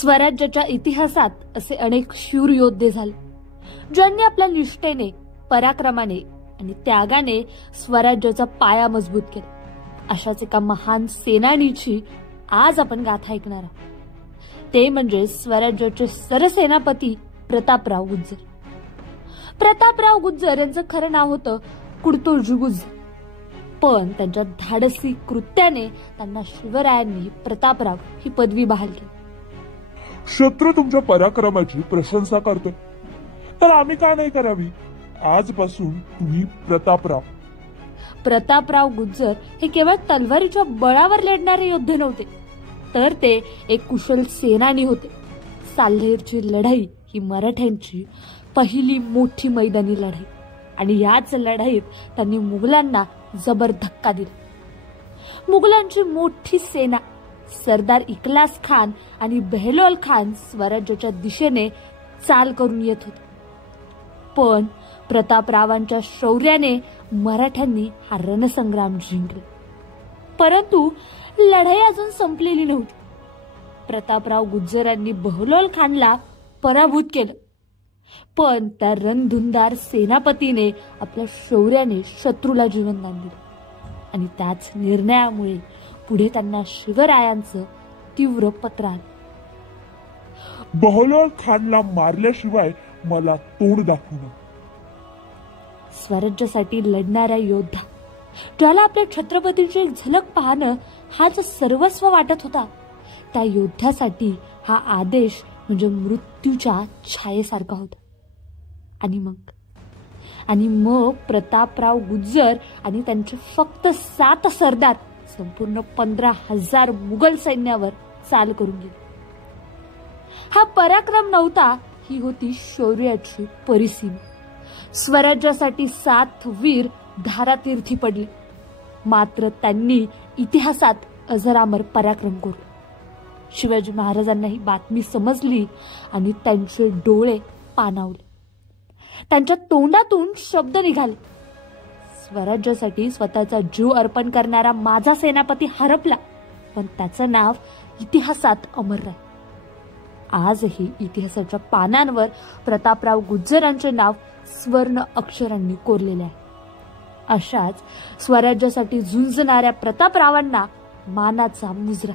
स्वराज्याच्या इतिहासात असे अनेक शूर योद्धे झाले, ज्यांनी आपल्या निष्ठेने, पराक्रमाने आणि त्यागाने स्वराज्याचा पाया मजबूत केला. अशाच एका महान सेनानीची आज आपण गाथा ऐकणार आहोत. ते म्हणजे स्वराज्याचे सरसेनापती प्रतापराव गुज्जर. प्रतापराव गुज्जर यांचं खरं नाव होतं कुडतोजी गुज्जर, पण त्यांच्या धाडसी कृत्याने त्यांना शिवरायांनी प्रतापराव ही पदवी बहाल केली. शत्रू तुमच्या पराक्रमाची प्रशंसा करतोय, तर आम्ही का नाही करावी? आजपासून तुम्ही प्रतापराव. प्रतापराव गुज्जर हे केवळ तलवारीच्या बळावर लढणारे योद्धे नव्हते, तर ते एक कुशल सेनानी होते. साल्हेरची लढाई ही मराठ्यांची पहिली मोठी मैदानी लढाई, आणि याच लढाईत त्यांनी मुघलांना जबर धक्का दिला. मुघलांची मोठी सेना सरदार इखलास खान आणि बेहलोल खान स्वराज्याच्या दिशेने चाल करून येत होते, पण प्रतापरावांच्या शौर्याने मराठ्यांनी हा रणसंग्राम जिंकला. परंतु लढाई अजून संपलेली नव्हती. प्रतापराव गुज्जरांनी बेहलोल खानला पराभूत केलं, पण त्या रणधुंदार सेनापतीने आपल्या शौर्याने शत्रूला जीवनदान दिलं, आणि त्याच निर्णयामुळे पुढे त्यांना शिवरायांचं तीव्र पत्र आलं. बेहलोल खानला मारल्याशिवाय मला तोंड दाखवू नका. स्वराज्यासाठी लढणारा योद्धा, ज्याला आपल्या छत्रपतींची एक झलक पाहणं हाच सर्वस्व वाटत होता, त्या योद्ध्यासाठी हा आदेश म्हणजे मृत्यूच्या छायेसारखा होता. आणि मग प्रतापराव गुज्जर आणि त्यांचे फक्त 7 सरदार संपूर्ण 15,000 मुघल सैन्यावर चाल करून गेले. हा पराक्रम नव्हता, ही होती शौर्याची परिसीमा. स्वराज्यासाठी 7 वीर धारातीर्थी पडले, मात्र त्यांनी इतिहासात अजरामर पराक्रम केला. शिवाजी महाराजांना ही बातमी समजली आणि त्यांचे डोळे पाणावले. त्यांच्या तोंडातून शब्द निघाले, स्वराज्यासाठी स्वतःचा जीव अर्पण करणारा माझा सेनापती हरपला, पण त्याचं नाव इतिहासात अमर राहील. आजही इतिहासाच्या पानांवर प्रतापराव गुज्जरांचे नाव स्वर्ण अक्षरांनी कोरलेले आहे. अशाच स्वराज्यासाठी झुंजणाऱ्या प्रतापरावांना मानाचा मुजरा.